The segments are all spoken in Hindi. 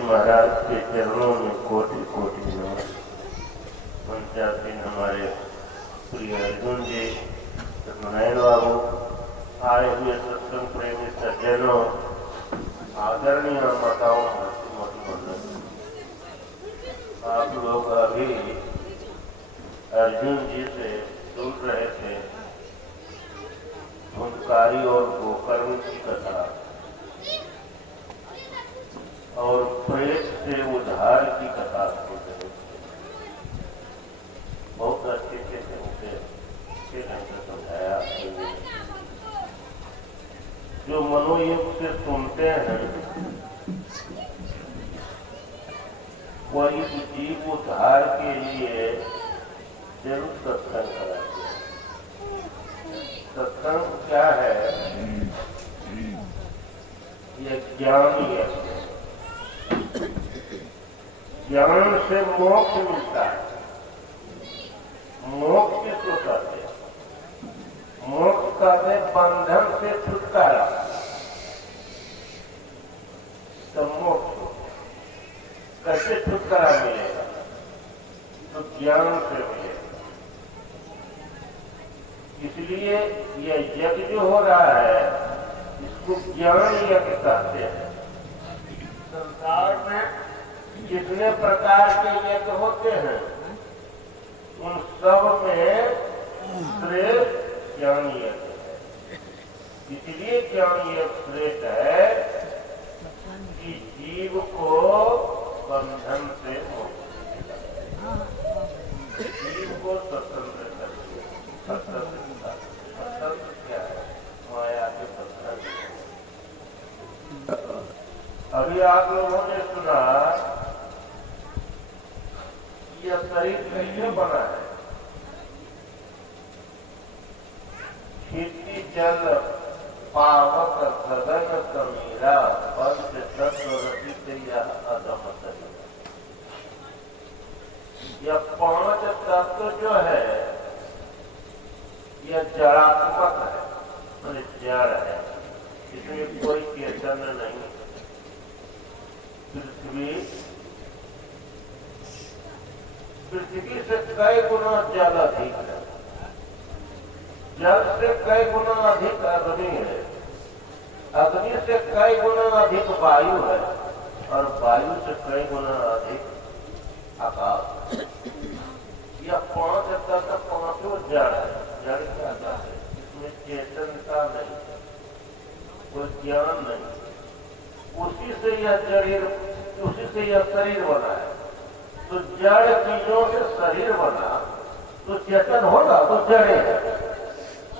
महाराज के चरणों में कोटि कोटि नमन। दिन हमारे प्रिय अर्जुन जी, नयन बाबू, आए हुए सत्संग प्रेमी सज्जनों, आदरणीय माताओं, आप लोग अभी अर्जुन जी से सुन रहे थे धुंधकारी और गोकर्ण की कथा और प्रेत से उद्धार की कथा सुन रहे थे। बहुत अच्छे से उसे समझाया। जो मनोयोग से सुनते हैं वह इस जीव उद्धार के लिए जरूर सत्संग कराते हैं। सत्संग क्या है? यह ज्ञान ही है। ज्ञान से मोक्ष मिलता है। मोक्ष किसको कहते हैं? मोक्ष कहते हैं बंधन से छुटकारा। तो मोक्ष कैसे छुटकारा मिलेगा? तो ज्ञान से मिलेगा। इसलिए यह यज्ञ जो हो रहा है इसको ज्ञान यज्ञ कहते हैं। संसार में जितने प्रकार के यज्ञ होते हैं उन सब में श्रेष्ठ ज्ञान यज्ञ है। इसलिए ज्ञान यज्ञ श्रेष्ठ है कि जीव को बंधन से मुक्त मिलेगा, जीव को स्वतंत्र करके। स्वतंत्र क्या है? माया के बंधन। अभी आप लोगों ने सुना यह शरीर कैसे बना है? खेती जल पावक सदन समीरा पंच तत्व रचित यह अधम शरीर। यह पांच तत्व जो है यह जड़ात्मक है, मतलब जड़ है, इसमें कोई चेतन नहीं। पृथ्वी से कई गुना ज्यादा अधिक है, जल से कई गुना अधिक अग्नि है, अग्नि से कई गुना अधिक वायु है और वायु से कई गुना अधिक आकाश। यह पांच तत्व पांचों जड़ है। जड़ क्या है? इसमें चेतनता नहीं है, कोई ज्ञान नहीं। उसी से यह शरीर बना है। तो जड़ चीजों से शरीर बना तो चेतन होगा, तो जड़े है।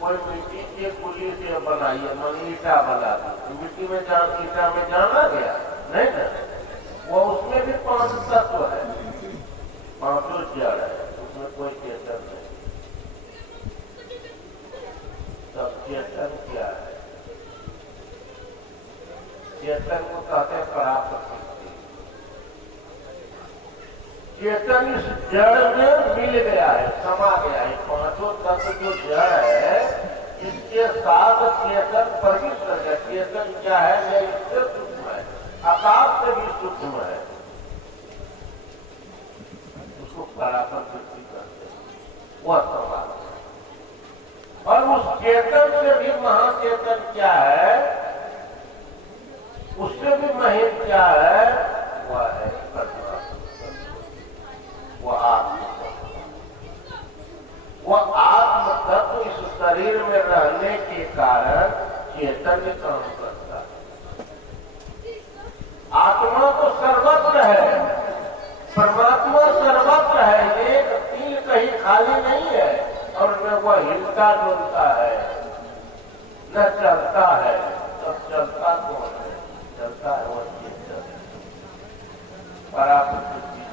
कोई मिट्टी के कुली से बनाइए, मन ईटा बना, मिट्टी में ईटा में जाना गया नहीं ना? वो उसमें भी पांच तत्व है, पांचों जड़ है, उसमें कोई चेतन नहीं। तब चेतन क्या है? चेतन को कहते हैं पराशक्ति। चेतन इस जड़ में मिल गया है, समा गया है। पांचों तत्व जो जड़ है इसके साथ चेतन प्रविष्ट कर गया। चेतन क्या है? यह इससे सूक्ष्म है, आकाश से भी सूक्ष्म है। उसको पराशक्ति कहते हैं। वह समा और उस चेतन से भी महाचेतन क्या है? उससे भी महिम क्या है? वह है वह आत्म तत्व। वह आत्म तत्व इस शरीर में रहने के कारण चेतन काम करता है। आत्मा तो सर्वत्र है, परमात्मा सर्वत्र है। एक तिल कहीं खाली नहीं है और न वह हिलता डुलता है, न चलता है। तब चलता कौन है? चलता है वह चेतन, पराप्रकृति।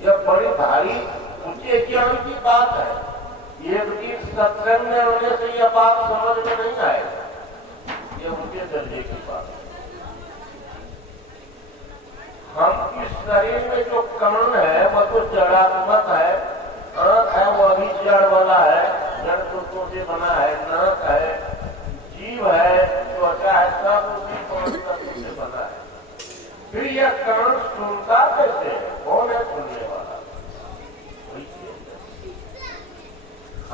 यह बड़ी भारी ऊंचे ज्ञान की बात है। एक दिन सत्संग में होने से यह बात समझ में नहीं आएगी, यह ऊंचे दर्जे की बात है। हम इस शरीर में जो कर्ण है वह तो जड़ात्मक है, आंख है वह भी जड़ वाला है, जड़ तत्वों से बना है, नाक है, जीव है, त्वचा है, सब उसी पांच तत्वों से बना है। फिर यह कर्ण सुनता कैसे है? कौन है सुनने वाला?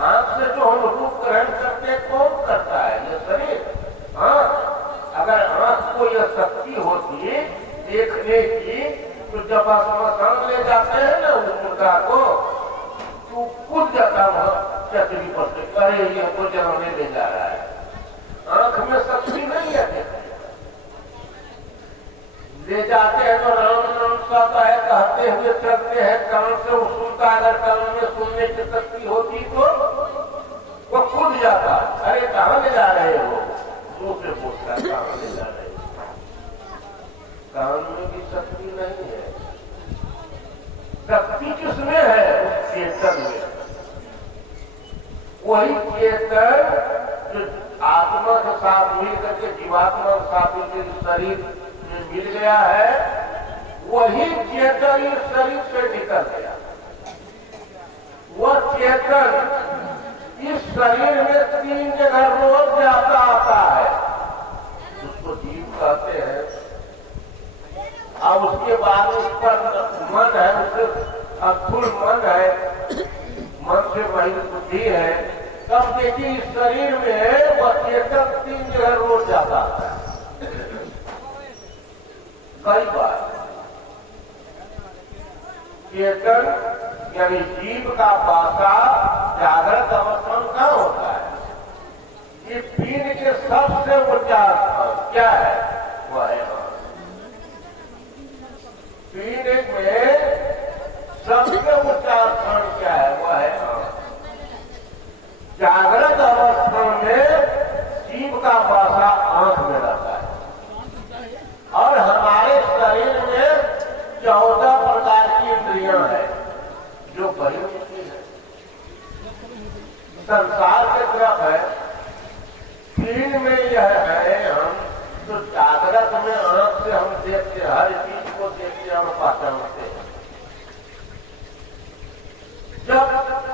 आंख से जो हम रूप ग्रहण करते हैं कौन करता है? यह शरीर। आंख, अगर आंख को यह शक्ति होती है देखने की, तो जब आप मकान ले जाते हैं ना उस मुर्गा को, तो कूद जाता वहां चतरी पर से, अरे ये को जलाने ले जा रहा है। आंख में शक्ति नहीं है, ले जाते हैं तो राम नाम साता है कहते हुए चलते हैं, कान से सुनता। अगर कान में सुनने की शक्ति होती तो वो कूद जाता, अरे कहाँ ले जा रहे हो? मुंह से पूछता है कहाँ ले जा रहे हो? कान में भी शक्ति नहीं है। शक्ति किसमें है? उस चेतन में। वही चेतन जो आत्मा के साथ मिल करके जीवात्मा के साथ मिलकर शरीर में मिल गया है, वही चेतन इस शरीर से निकल गया। वह चेतन इस शरीर में 3 जगह रोज जाता आता है, उसको जीव कहते हैं। अब उसके बाद उस पर मन है, उससे अस्थूल मन है, मन से वही बुद्धि है। तब देखिए इस शरीर में वह चेतन 3 जगह रोज जाता है। कई बार चेतन यानी जीव का वासा जागृत अवस्था में कहाँ होता है? ये पीन के सबसे ऊंचा स्थान क्या है? वह है पीने में सबसे ऊंचा स्थान क्या है? वह है जागृत अवस्था में जीव का वासा आंख में रहता है। और हमारे शरीर में 14 प्रकार की इंद्रियां हैं जो बहिर्मुखी है, संसार के तरफ है। पीन में यह है हम तो जागृत में आंख से हम देखते, हर चीज को देखते और पहचानते हैं। जब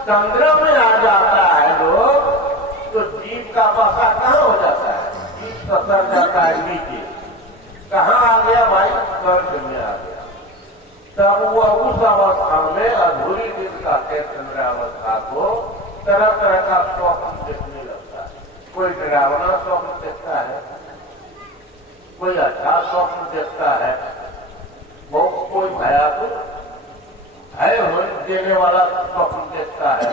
चंद्र में आ जाता है लोग तो जीव का बसा कहाँ हो जाता है? जीव ससर जाता है नीचे। कहाँ आ गया भाई? स्वर्ग में आ गया। तब वह उस अवस्था में अधूरी दिन का चंद्रावस्था को तरह तरह का स्वप्न देखने लगता है। कोई डरावना स्वप्न देखता है, कोई अच्छा स्वप्न देखता है, बहुत कोई भयातुर भय देने वाला स्वप्न देखता है।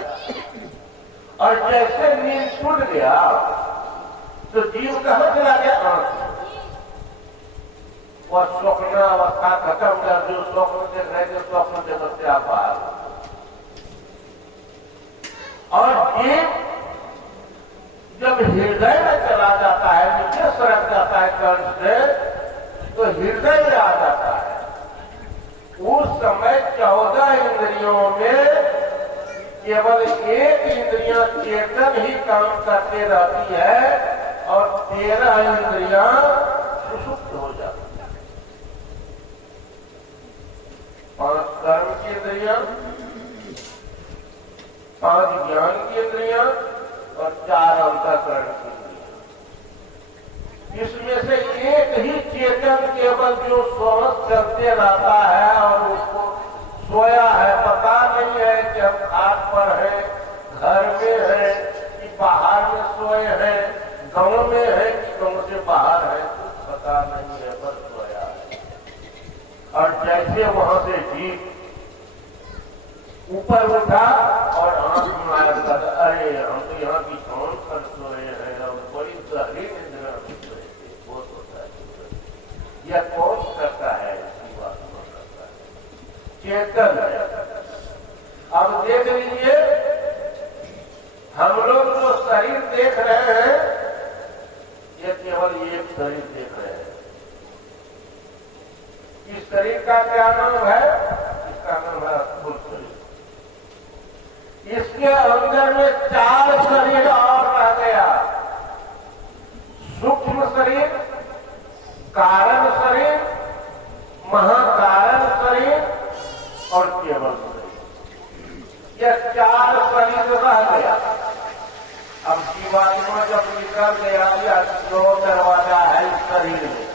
और जैसे नींद टूट गया तो जीव कहाँ चला गया? आंख। वह स्वप्न अवस्था खत्म कर, जो स्वप्न देख रहे थे स्वप्न जगत से आप बाहर। और जीव जब हृदय में चला जाता है, नीचे सरक जाता है कर्ण से, तो हृदय में आ जाता है। उस समय 14 इंद्रियों में केवल एक इंद्रियां चेतन ही काम करते रहती है और 13 इंद्रियां सुषुप्त हो जाती है। 5 कर्म की इंद्रियां, 5 ज्ञान की इंद्रियां और 4 अंतःकरण की इंद्रियां। इसमें से एक ही चेतन केवल जो स्वस्थ चलते रहता है और उसको सोया है, पता नहीं है कि हम खाट पर है, घर में है कि बाहर में सोए हैं, गांव में है कि गांव से बाहर है, कुछ पता नहीं है, बस सोया है। और जैसे वहां से जीव ऊपर उठा और आंख मार कर, अरे हम तो यहाँ की कौन कर सोए हैं और बड़ी गहरी निद्रा में सोए थे, बहुत होता है। यह कौन करता है? जीवात्मा करता है, चेतन है। लीजिए, हम लोग जो शरीर देख रहे हैं ये केवल एक शरीर देख रहे हैं। इस शरीर का क्या नाम है? इसका नाम है स्थूल शरीर। इसके अंदर में 4 शरीर और रह गया। सूक्ष्म शरीर, कारण शरीर, महाकारण शरीर और केवल शरीर। यह 4 शरीर रह गया। अब जीवात्मा जब निकल गया, या 9 दरवाजा है इस शरीर में,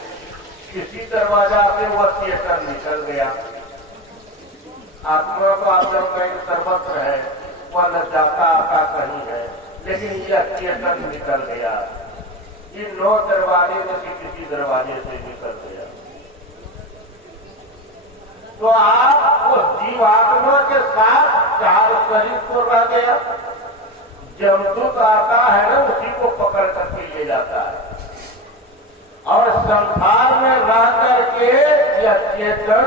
किसी दरवाजा से वह चेतन निकल गया। आत्मा तो आप जब कहीं सर्वत्र है, वह न जाता आता कहीं है, लेकिन यह चेतन निकल गया। इन 9 दरवाजे में से किसी दरवाजे से निकल गया। तो आप उस जीवात्मा के साथ 4 शरीर को रह गया। जमदूत आता है ना, उसी को पकड़ करके ले जाता है। और संसार में रह करके यह चेतन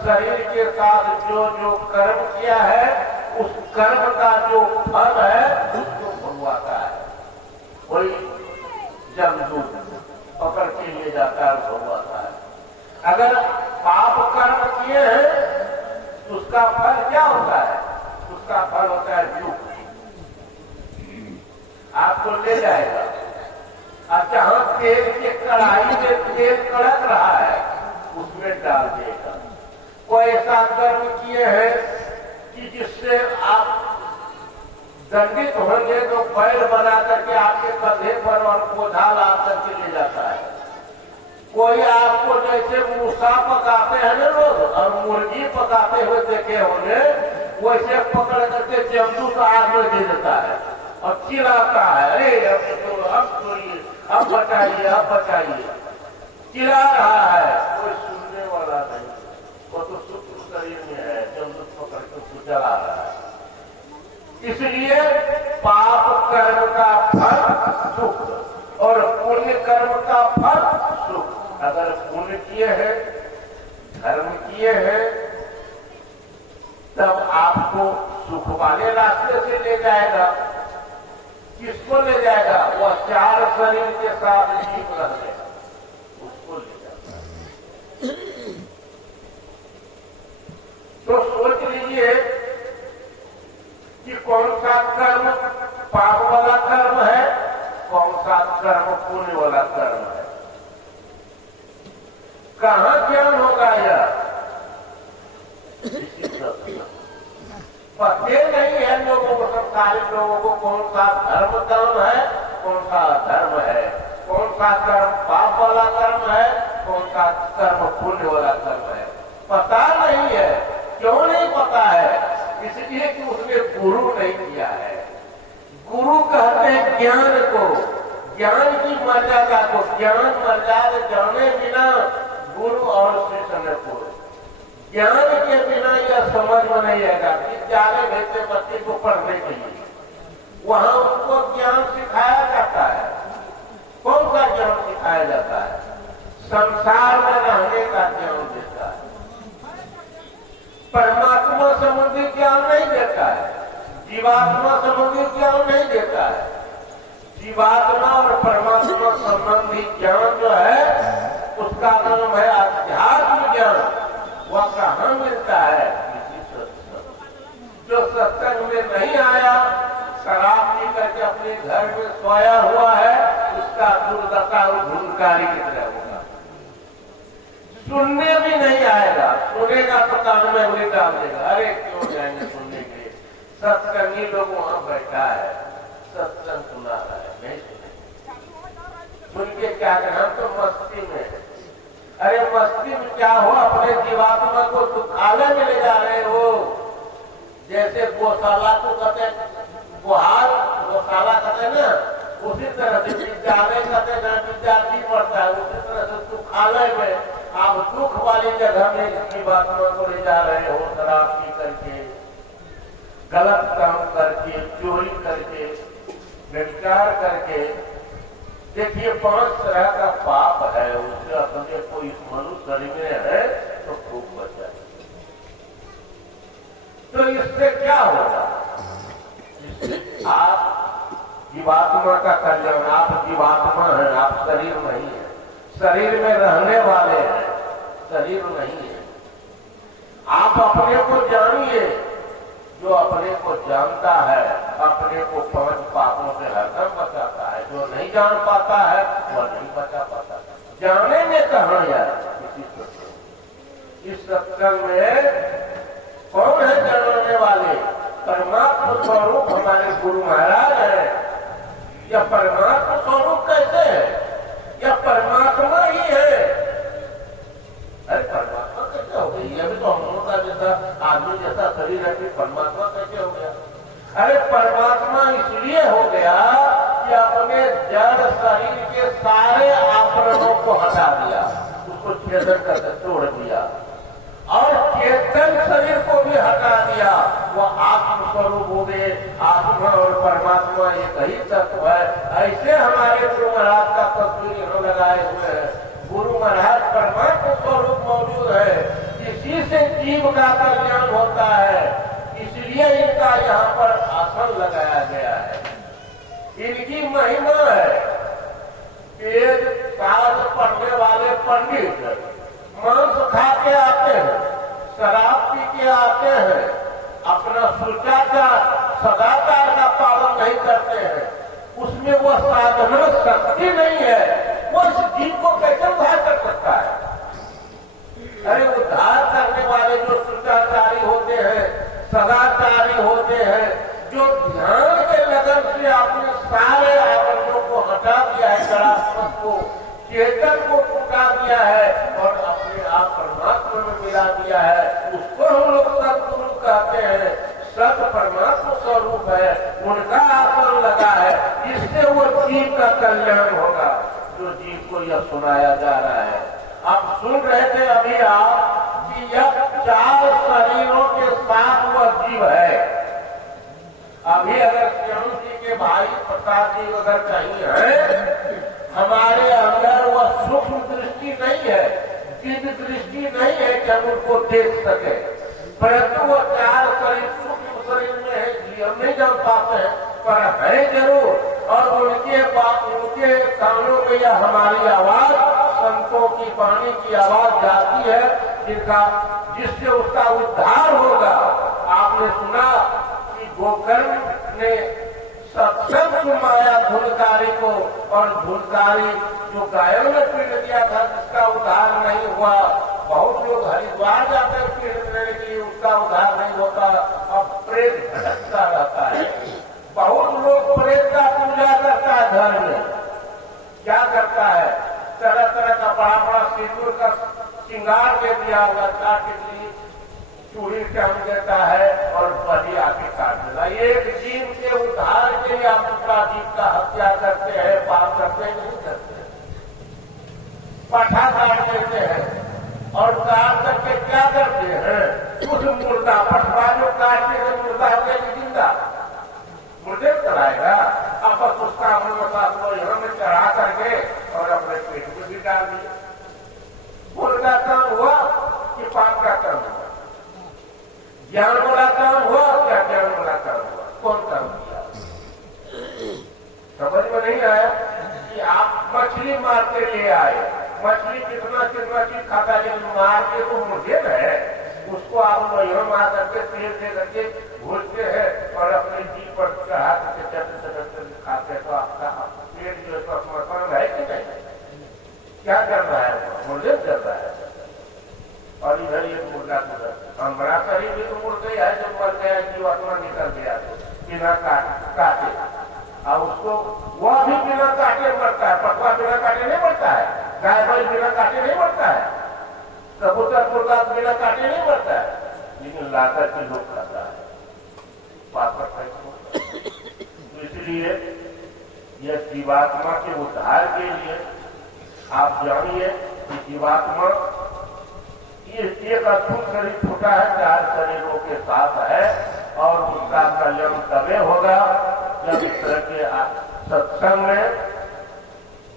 शरीर के साथ जो जो कर्म किया है, उस कर्म का जो फल है उसको भोगवाता है। कोई जमदूत पकड़ के ले जाता है, भोगवाता है। अगर पाप कर्म किए हैं तो उसका फल क्या होता है? उसका फल होता है दुख। आपको ले जाएगा। अब जहां तेल के कढ़ाई में तेल कड़क रहा है, उसमें डाल देगा। कोई ऐसा कर्म किए हैं कि जिससे आप दंडित होंगे, तो बैल बना करके आपके कंधे पर और बोझा ला करके ले जाता है। कोई आपको जैसे मूसा पकाते हैं ना लोग, और मुर्गी पकाते हुए देखे होंगे, वैसे पकड़ करके जमदूत आग में दे देता है और चिल्लाता है, अरे अब बचाइए, अब बचाइए। चिल्ला रहा है, कोई सुनने वाला नहीं। वो तो सूक्ष्म शरीर में है, जमदूत पकड़ के उसको जला रहा है। इसलिए पाप कर्म का फल सुख और पुण्य कर्म का फल सुख। अगर पुण्य किए हैं, धर्म किए हैं, तब आपको सुख वाले रास्ते से ले जाएगा। किसको ले जाएगा? वह 4 शरीर के साथ जीव रह गया, उसको ले जाएगा। तो सोच लीजिए कि कौन सा कर्म पाप वाला कर्म है, कौन सा कर्म पुण्य वाला कर्म है। कहां ज्ञान होगा यह? पते नहीं है लोगों को, सरकारी लोगों को, कौन सा धर्म कर्म है, कौन सा धर्म है, कौन सा कर्म पाप वाला कर्म है, कौन सा कर्म पुण्य वाला कर्म है। पता नहीं है। क्यों नहीं पता है? इसलिए कि उसने गुरु नहीं किया है। गुरु कहते हैं ज्ञान को, ज्ञान की मर्यादा को। ज्ञान मर्यादा जाने बिना गुरु और शिष्य न को। ज्ञान के बिना यह समझ में नहीं आएगा। विद्यालय भेजते बच्चे को पढ़ने के लिए, वहां उनको ज्ञान सिखाया जाता है। कौन सा ज्ञान सिखाया जाता है? संसार में रहने का ज्ञान देता है। परमात्मा संबंधी ज्ञान नहीं देता है, जीवात्मा संबंधी ज्ञान नहीं देता है। जीवात्मा और परमात्मा संबंधी ज्ञान जो है, उसका नाम है अध्यात्म ज्ञान। वह कहाँ मिलता है? किसी सत्संग। जो सत्संग में नहीं आया, शराब पी करके अपने घर में सोया हुआ है, उसका दुर्दशा धूलकारी की तरह होगा। सुनने भी नहीं आएगा, सुनेगा तो कान में उंगली डाल देगा। अरे क्यों जाएंगे सुनने के लिए? सत्संगी लोग वहां बैठा है, सत्संग सुना रहा है, नहीं सुने। सुन के क्या कहना, तो मस्ती में है। अरे मस्ती में क्या हो? अपने जीवात्मा को सुखालय में ले जा रहे हो। जैसे गौशाला को कहते हैं, गुहार गौशाला कहते हैं ना, उसी तरह से विद्यालय कहते हैं, विद्यार्थी पढ़ता है, उसी तरह से सुखालय में आप दुख वाली जगह में जीवात्मा को ले जा रहे हो। शराब पी करके, गलत काम करके, चोरी करके, व्यभिचार करके। देखिए 5 तरह का पाप है, उससे अपने कोई मनुष्य में है तो खूब बचा। तो इससे क्या होगा? आप जीवात्मा का कल्याण, आप जीवात्मा हैं, आप शरीर नहीं है, शरीर में रहने वाले हैं, शरीर नहीं है। आप अपने को जानिए, जो अपने को जानता है अपने को 5 पापों से हरदम बचाता है, जो नहीं जान पाता है वह नहीं बचा पाता। जानेंगे कहाँ यार इसी सत्संग। इस सत्संग में कौन है जानने वाले? परमात्मा स्वरूप हमारे गुरु महाराज है। यह परमात्मा स्वरूप कैसे है? यह परमात्मा ही है। अरे परमात्मा कैसे हो गई? यह भी तो हम लोगों का जैसा आदमी जैसा शरीर है, परमात्मा कैसे हो गया? अरे परमात्मा इसलिए हो गया कि अपने जड़ शरीर के सारे आवरणों को हटा दिया, उसको छेदन करके तोड़ दिया, और चेतन शरीर को भी हटा दिया। वो आत्म स्वरूप हो गए। आत्मा और परमात्मा एक ही तत्व है। ऐसे हमारे गुरु महाराज का तस्वीर यहाँ लगाए हुए हैं। गुरु महाराज परमात्मा स्वरूप मौजूद है, इसी से जीव का कल्याण होता है, इसलिए इनका यहाँ पर आसन लगाया गया है। इनकी महिमा है। वेद काज पढ़ने वाले पंडित मांस खा के आते हैं, शराब पी के आते हैं, अपना शिष्टाचार सदाचार का पालन नहीं करते हैं, उसमें वो साधना शक्ति नहीं है, वो इस जीव को कैसे उद्धार कर सकता है? अरे उद्धार करने वाले जो शिष्टाचारी होते हैं, सदाचारी होते हैं, जो ध्यान के लगन से अपने सारे आवरणों को हटा दिया है, जड़ात्मक को, चेतन को छुटा दिया है और अपने आप परमात्मा में मिला दिया है, उसको हम लोग सतगुरु कहते हैं। सत परमात्मा स्वरूप है, उनका आसन लगा है, इससे वो जीव का कल्याण होगा। जो जीव को यह सुनाया जा रहा है, आप सुन रहे थे अभी आप कि यह 4 शरीरों के साथ वह जीव है। अभी अगर श्याम जी के भाई प्रसाद जी अगर कहीं है, हमारे अंदर वह सूक्ष्म दृष्टि नहीं है, दिव्य दृष्टि नहीं है कि हम उनको देख सके, परंतु वो 4 शरीर सूक्ष्म शरीर में है, जी हम नहीं जान पाते हैं, पर है जरूर। और उनके कानों में यह हमारी आवाज, संतों की वाणी की आवाज जाती है, जिससे उसका उद्धार होगा। आपने सुना कि गोकर्ण ने सत्संग सुनाया धुनकारी को, और धुनकारी जो गायों में पीड़ दिया था, जिसका उद्धार नहीं हुआ। बहुत लोग हरिद्वार जाते हैं पीड़ने की, उसका उद्धार नहीं होता, अब प्रेत भटकता रहता है। बहुत लोग प्रेत का पूजा करता है घर में, क्या करता है, तरह तरह का बड़ा बड़ा सिंदूर का श्रृंगार के दिया, लता टिकली चूड़ी टांग देता है और बलि आके काट देता है। एक जीव के उद्धार के लिए आप दूसरा जीव का हत्या करते हैं, पाप करते हैं, नहीं करते हैं, पठा काट देते हैं और काट करके क्या करते हैं, उस मुर्दा पठवा जो काटने से मुर्दा हो गया जिंदा, मुर्दे चढ़ाएगा, अब बस उसका अपने यहाँ में चढ़ा करके और अपने पेट में भी डाल दिया। मुर्दा काम हुआ कि पाप का काम हुआ? ज्ञान वाला काम हुआ क्या? ज्ञान वाला काम हुआ? कौन काम किया? समझ में नहीं आया कि आप मछली मार के ले आए, मछली कितना कितना चीज खाता है, लेकिन मार के तो मुर्गे है, उसको आप यहाँ मार करके तेल दे करके भूलते हैं और अपने जीव पर चढ़ा करके चटते खाते हैं, तो आपका पेट जो है मकान है कि नहीं? क्या कर रहा है? मुर्गे कर रहा है। और इधर एक मुर्गा उधर, हमारा शरीर भी तो मुर्गे है, जो मर गया, जीवात्मा निकल गया तो बिना काटे, और उसको वह भी बिना काटे मरता है। पटवा बिना काटे नहीं मरता है, गाय बैल बिना काटे नहीं मरता है, कबूतर मुर्गा बिना काटे नहीं मरता है, लेकिन लाकर के लोग खाता है, पापड़ खाई। तो इसलिए यह जीवात्मा के उद्धार के लिए आप जानिए कि जीवात्मा एक अद्भुत शरीर छूटा है, 4 शरीरों के साथ है, और उसका कल्याण तबे होगा जब इस तरह के सत्संग में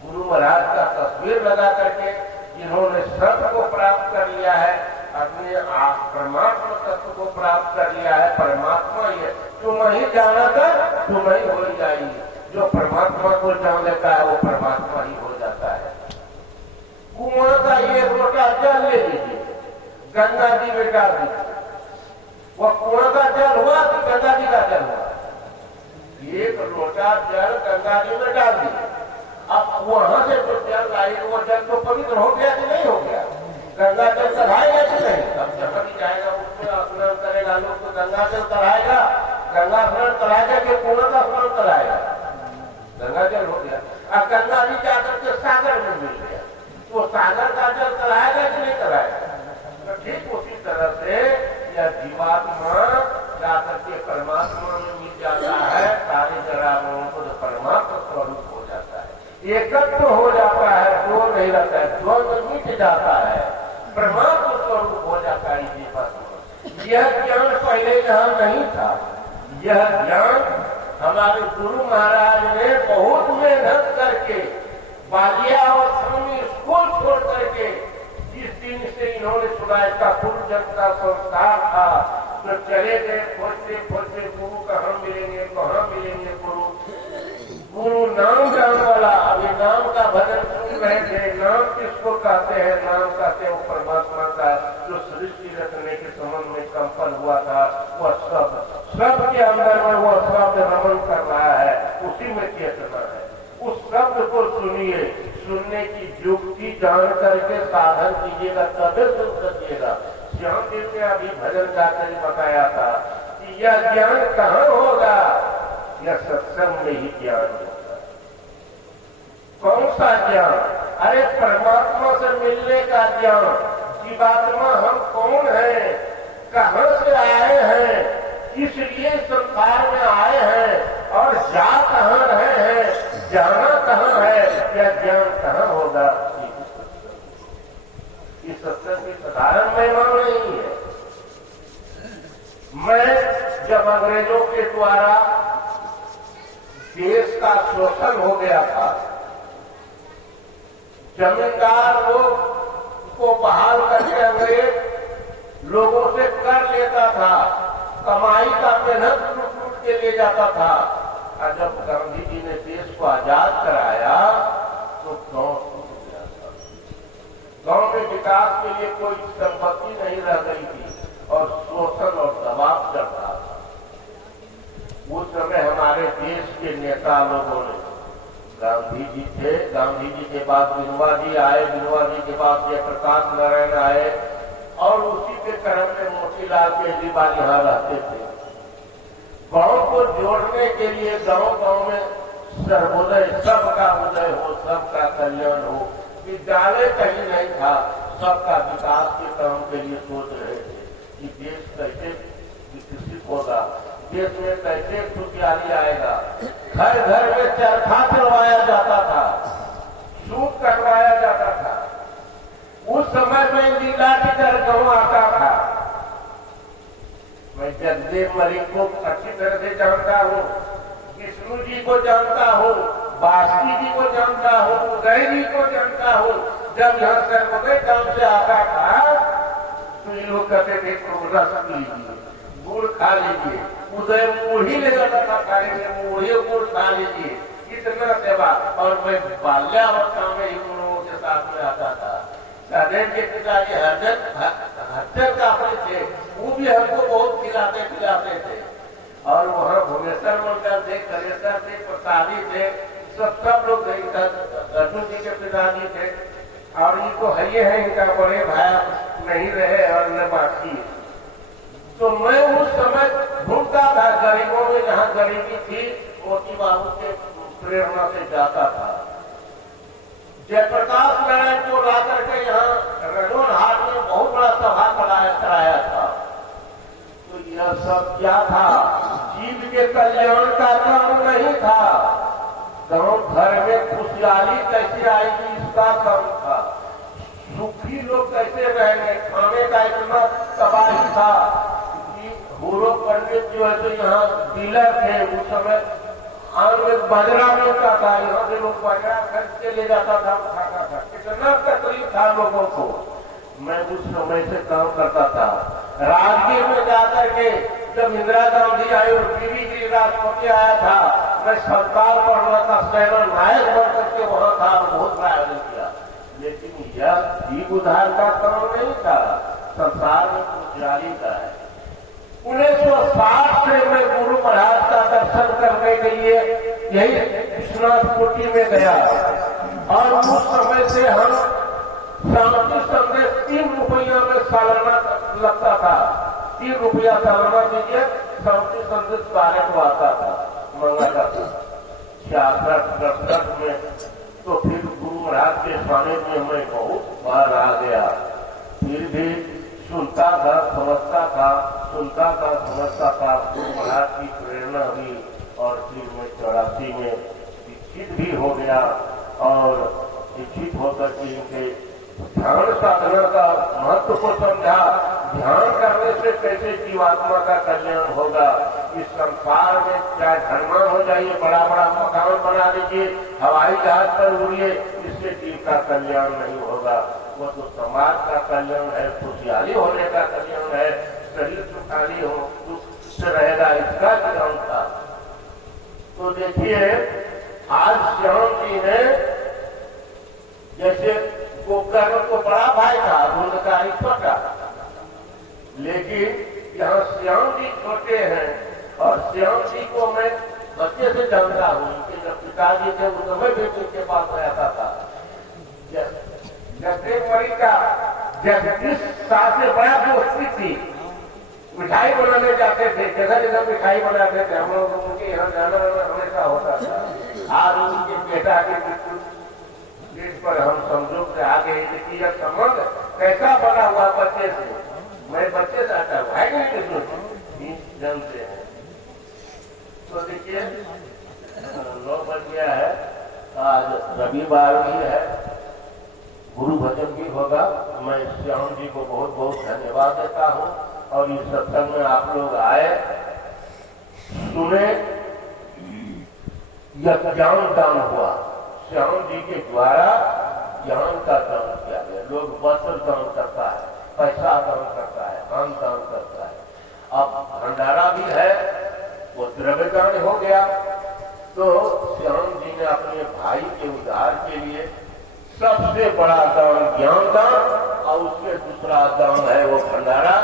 गुरु महाराज का तस्वीर लगा करके जिन्होंने सत्य को प्राप्त कर लिया है, अपने परमात्मा तत्व को प्राप्त कर लिया है, परमात्मा ये जो ही जाना कर तुम ही हो जाएगी। जो परमात्मा को जान लेता है वो परमात्मा ही हो जाता है। कुआं का ये लोटा जल ले लीजिए, गंगा जी में डाल दीजिए, वह कुआं का जल हुआ कि गंगा जी का जल हुआ? एक लोटा जल गंगा जी में डाल दीजिए, अब वहां से जो जल आई वो जल तो पवित्र हो गया कि नहीं हो गया? गंगा जल चढ़ाएगा कि नहीं? अब जब भी जाएगा उसमें स्नान करेगा लोग तो गंगा जल चढ़ाएगा, गंगा स्नान कराएगा कि कुआं का स्नान कराएगा? गंगा जल हो गया। अब गंगा जी जाकर के सागर में मिल गया तो सागर का जल कराएगा कि नहीं कराएगा? तो ठीक उसी तरह से यह जीवात्मा जाकर के परमात्मा में मिल जाता है, सारे जरावों को तो परमात्मा स्वरूप हो जाता है, एकत्व हो जाता है, दो नहीं रहता है, द्वंद्व मिट जाता है, परमात्मा स्वरूप हो जाता है जीवात्मा। यह ज्ञान पहले यहाँ नहीं था। यह ज्ञान हमारे गुरु महाराज ने बहुत मेहनत करके बाल्यावस्था में स्कूल छोड़ करके जिस दिन से इन्होंने सुना इसका पूर्व जन्म का संस्कार था तो चले गए खोजते खोजते गुरु कहाँ मिलेंगे गुरु। गुरु नाम जान वाला, अभी नाम का भजन सुन रहे थे। नाम किसको कहते हैं? नाम कहते हैं वो परमात्मा का जो सृष्टि रचने के संबंध में कंपन हुआ था, वह सब के अंदर में वह शब्द रमन कर रहा है, उसी में चेतना है। उस शब्द को सुनिए, सुनने की युक्ति जान करके साधन कीजिएगा तभी सुन सकिएगा। श्याम देव ने अभी भजन गाकर बताया था कि यह ज्ञान कहाँ होगा? यह सत्संग में ही ज्ञान होगा। कौन सा ज्ञान? अरे परमात्मा से मिलने का ज्ञान। जीवात्मा हम कौन है, कहाँ से आए हैं, किस लिए संसार में आए हैं और जा कहाँ रहे हैं, जाना कहाँ है, यह ज्ञान कहाँ होगा? इस सत्संग की साधारण महिमा नहीं है। मैं जब अंग्रेजों के द्वारा देश का शोषण हो गया था, जमींदार लोग को बहाल करके अंग्रेज लोगों से कर लेता था, कमाई का मेहनत लूट के ले जाता था। और जब गांधी जी ने देश को आजाद कराया तो गांव टूट गया था। गांव में विकास के लिए कोई संपत्ति नहीं रह गई थी और शोषण और दबाव चल रहा था। उस समय हमारे देश के नेता लोगों ने, गांधी जी थे, गांधी जी के बाद विनोबा जी आए, विनोबा जी के बाद जयप्रकाश नारायण आए और उसी के क्रम में मोतीलाल केजरीवाल यहाँ रहते थे। गांव को जोड़ने के लिए गांव में सर्वोदय, सबका उदय हो, सबका कल्याण हो, विद्यालय कहीं नहीं था, सबका विकास के काम के लिए सोच रहे थे कि देश कैसे विकसित होगा, देश में कैसे खुशहाली आएगा। घर घर में चरखा चलवाया जाता था, सूत कटवाया जाता था। उस समय में लीला की तरह गाँव आता था। मैं जगदेव मलिक को अच्छी तरह से जानता हूँ, विष्णु जी को जानता हूँ, बासुकी जी को जानता हूँ, उदय जी को जानता हूँ। जब यहाँ सर्वोदय काम से आता था तो ये लोग कहते थे रस लीजिए, गुड़ खा लीजिए। उदय मुढ़ी ले जाता था खाने में, मुढ़ी गुड़ खा लीजिए, इतना सेवा। और मैं बाल्यावस्था में इन लोगों के साथ में आता था। सदैव के पिताजी हजर काफले थे, वो भी हमको बहुत खिलाते थे। और वहाँ भुवनेश्वर मंडल थे, कलेश्वर थे, प्रसादी थे, सब लोग अर्जुन जी के पिताजी थे। और इनको है इनका बड़े भाई नहीं रहे और न बाकी। तो मैं उस समय ढूंढता था गरीबों में, जहाँ गरीबी थी, मोती बाबू के प्रेरणा से जाता था। जयप्रकाश नारायण को ला करके यहाँ रजोन हाट में बहुत बड़ा सभा कराया था। तो यह सब क्या था? जीव के कल्याण का काम नहीं था, गांव घर में खुशहाली कैसे आएगी इसका काम था। सुखी लोग कैसे रहेंगे, खाने का इतना तबाही था कि गुरु पंडित जो है तो यहाँ डीलर थे। उस समय आन में बाजरा मिलता था, यहाँ से लोग बाजरा खरीद के ले जाता था, खाता था। कितना तकलीफ था लोगों को। मैं उस समय से काम करता था, राजगीर में जाकर के जब इंदिरा गांधी आई और बीवी की राष्ट्रपति आया था, मैं सरकार पढ़ रहा था, सेना नायक बन करके वहां था और बहुत आयोजन किया, लेकिन यह ठीक उद्धार का काम नहीं था, संसार में पुजारी का है। 1960 से मैं गुरु महाराज का दर्शन करने के लिए यही विश्वनाथ कोटी में गया और उस समय से हम शांति संदेश 3 रुपया में सालाना लगता था, 3 रुपया सालाना दीजिए, शांति संदेश कार्य को आता था, मंगाता था 66-67 में। तो फिर गुरु महाराज के सानिध्य में मैं बहुत बार आ गया, फिर भी सुनता था, समझता था, सुनता था, समझता था। गुरु महाराज की प्रेरणा हुई और फिर मैं 84 में दीक्षित भी हो गया और दीक्षित होकर के इनके ध्यान साधना का महत्व को समझा। ध्यान करने से कैसे जीवात्मा का कल्याण होगा। इस संसार में चाहे धनवान हो जाइए, बड़ा बड़ा मकान बना लीजिए, हवाई जहाज पर उड़िए, इससे जीव का कल्याण नहीं होगा। वो तो समाज का कल्याण है, खुशहाली होने का कल्याण है, शरीर सुखाली हो, सुख से रहेगा, इसका कल्याण था। तो देखिए आज श्याम जी ने जैसे गोकर्ण को बड़ा भाई था, धुंधकारी छोटा, लेकिन यहाँ श्याम जी छोटे हैं और श्याम जी को मैं बच्चे से जानता हूँ कि जब पिताजी थे उस समय भी उनके पास रहता था। जगदेव मरी का 20 साल से बड़ा दोस्ती थी, मिठाई बनाने जाते थे, जगह जगह मिठाई बनाते थे, हम लोग उनके यहाँ जाना हमेशा होता था। आज उनके बेटा के पेट पर हम समझो से आ गए कि यह संबंध कैसा बना हुआ बच्चे से, मैं बच्चे से आता हूँ, है नहीं जानते हैं। तो देखिए 9 बज गया है, आज रविवार भी है, गुरु भजन भी होगा। मैं श्याम जी को बहुत बहुत धन्यवाद देता हूँ और इस सत्संग में आप लोग आए, सुने, यह ज्ञान दान हुआ। श्याम जी के द्वारा ज्ञान का दान किया गया। लोग वस्त्र दान करता है, पैसा दान करता है, अन्न दान करता है। अब भंडारा भी है, वो द्रव्य दान हो गया। तो श्याम जी ने अपने भाई के उद्धार के लिए सबसे बड़ा दान ज्ञान दान और उसमें दूसरा दान है वो भंडारा,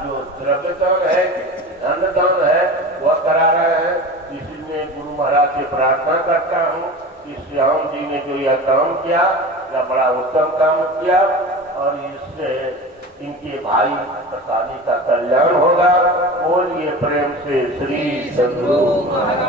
जो द्रव्य दान है, धन दान है, वह करा रहे हैं। इसलिए गुरु महाराज से प्रार्थना करता हूँ कि श्याम जी ने जो यह काम किया, यह बड़ा उत्तम काम किया और इससे इनके भाई प्रसादी का कल्याण होगा। बोलिए प्रेम से श्री सद्गुरु महाराज।